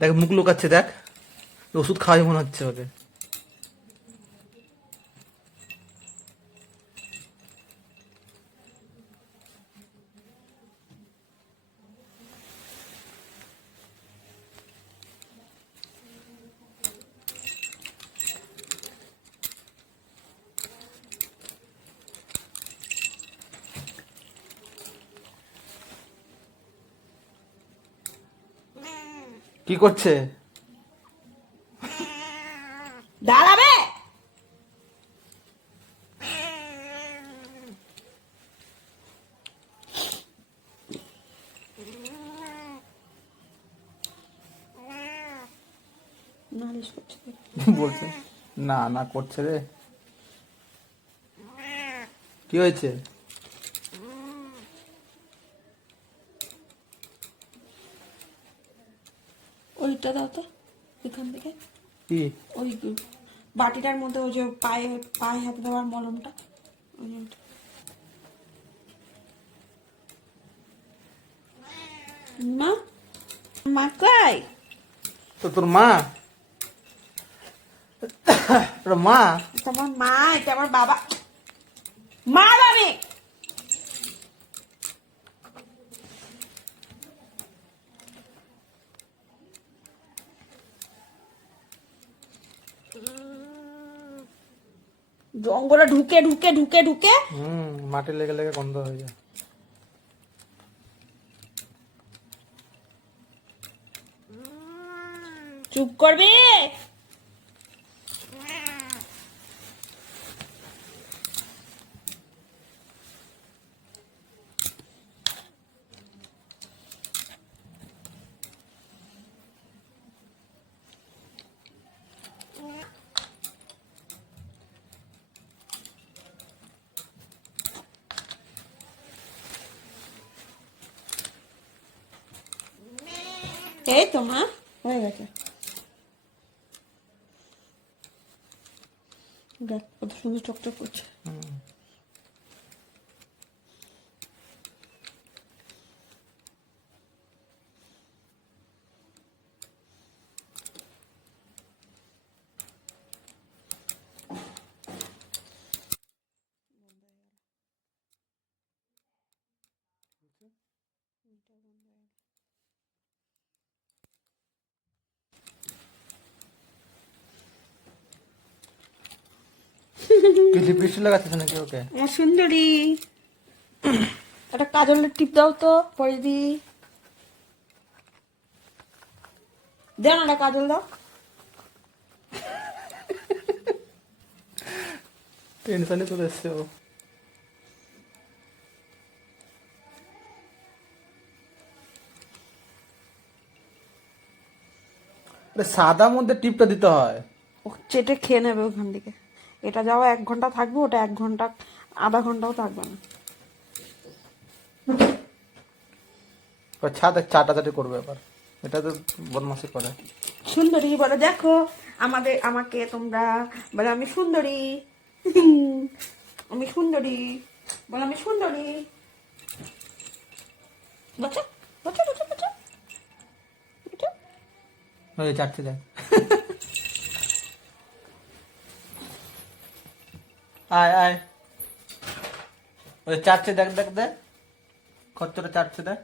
দেখ মুখ লুকাচ্ছে, দেখ ওষুধ খাওয়াই মনে হচ্ছে ওকে। কি করছে? দাঁড়াবে। নালিশ করছে। বলছে না না করছে রে। কি হয়েছে? ওইটা দাও তো এখান থেকে। কি? ওই বাটিটার মধ্যে ওই যে পায়ে পায়ে হাতে দেওয়ার মলমটা। মা, মা কই? তো তোর মা? তোর মা? তোমার মা, এটা আমার বাবা। মা আমি জঙ্গলে ঢুকে ঢুকে ঢুকে ঢুকে মাটি লেগে লেগে গন্ধ হয়ে যায়। চুপ করবি। এই তো মা হয়ে গেছে। দেখ কত সুন্দর চকচক করছে। কি লিপস্টিক লাগাচ্ছিস নাকি ওকে? আমার সুন্দরী, একটা কাজলের টিপ দাও তো পরে দি। দাও না, একটা কাজল দাও। টেনশনে চলে এসছে ও। সাদা মধ্যে টিপটা দিতে হয়। ও চেটে খেয়ে নেবে ওখান থেকে। এটা যাও 1 ঘন্টা থাকবে, ওটা 1 ঘন্টা আধা ঘন্টাও থাকবে না। ছাদ চাটাচাটি করবে এবার, এটা তো বদমাশি করে। সুন্দরী বলে দেখো আমাকে তোমরা বলে আমি সুন্দরী। আমি সুন্দরী বলে আমি সুন্দরী। বাচ্চা বাচ্চা বাচ্চা বাচ্চা বাচ্চা। ওই চাটতে দেখ। আয় আয়, ওই চাটছে দেখ দেখ দেখ, খচ্চরে চাটছে দেখ।